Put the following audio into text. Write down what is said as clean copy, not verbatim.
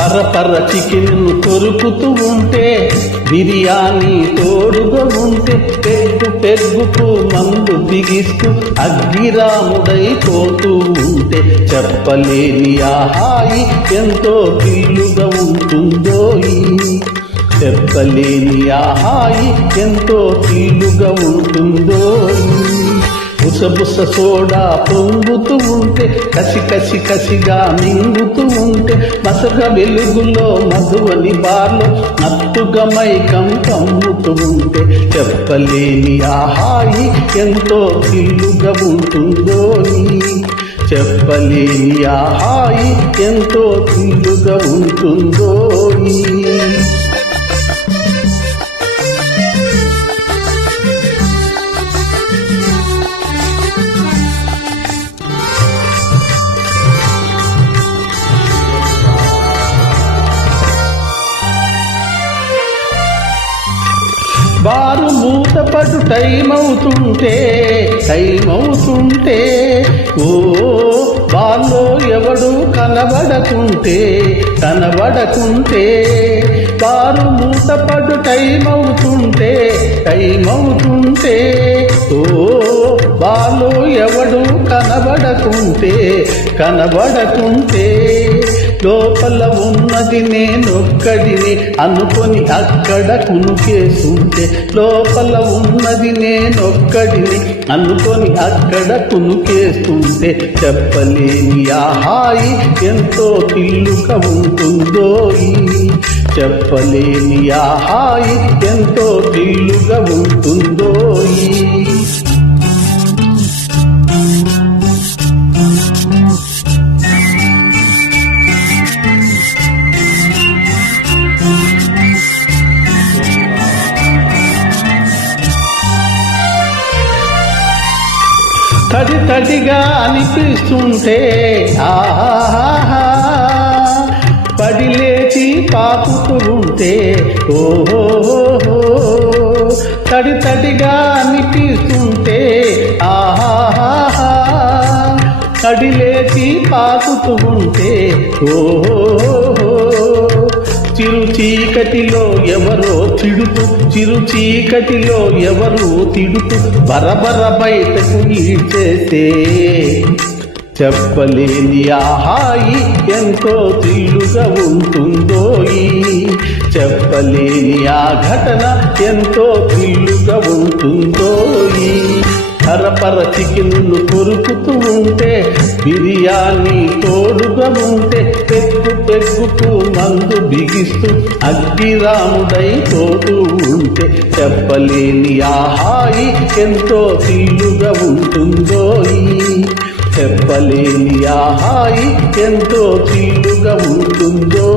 పరపర chicken కొరుకుతూ ఉంటే బిర్యానీ తోడుగా ఉంటే పెగ్గుకు మందు బిగిస్తూ అగ్గిరాముడైపోతూ ఉంటే చెప్పలేని ఆ హాయి ఎంతో గిల్లుగా ఉంటుందో చెప్పలేని ఆ హాయి ఎంతో గిల్లుగా ఉంటుందో బుసబుస సోడా పొంగుతూ ఉంటే కసిగా మింగుతూ ఉంటే మసగ వెలుగులో మధువని బార్లో మత్తుగా మైకం కమ్ముతూ ఉంటే చెప్పలేని ఆ హాయి ఎంతో గిల్లుగా ఉంటుందో చెప్పలేని ఆ హాయి ఎంతో గిల్లుగా ఉంటుందో బారు మూతపడు టైం అవుతుంటే ఓ బాల్లో ఎవడు కనబడకుంటే బారు మూతపడు టైం అవుతుంటే ఓ బాల్లో ఎవడు కనబడకుంటే లోపల ఉన్నది నేనొక్కడిని అనుకొని అక్కడ కునుకేస్తుంటే లోపల ఉన్నది నేనొక్కడిని అనుకొని అక్కడ కునుకేస్తుంటే చెప్పలేని ఆ హాయి ఎంతో కిల్లుగా ఉంటుందో చెప్పలేని ఆ హాయి ఎంతో కిల్లుగా ఉంటుందో తడిగా అనిపిస్తుంటే ఆహా పడి లేచి పాకుతూ ఉంటే ఓహో తడిగా అనిపిస్తుంటే ఆహా పడి లేచి పాకుతూ ఉంటే ఓహో చిరు చీకటిలో ఎవరో తిడుతూ బరబర బయటకు ఈడ్చేస్తే చెప్పలేని ఆ హాయి ఎంతో థ్రిల్లుగా ఉంటుందో చెప్పలేని ఆ ఘటన ఎంతో థ్రిల్లుగా ఉంటుందో పరపర చికెన్ను కొరుకుతూ ఉంటే బిర్యానీ తోడుగా ఉంటే పెగ్గుకు మందు బిగిస్తూ అగ్గిరాముడైపోతూ ఉంటే చెప్పలేని ఆ హాయి ఎంతో థ్రిల్లుగా ఉంటుందో చెప్పలేని ఆ హాయి ఎంతో థ్రిల్లుగా ఉంటుందో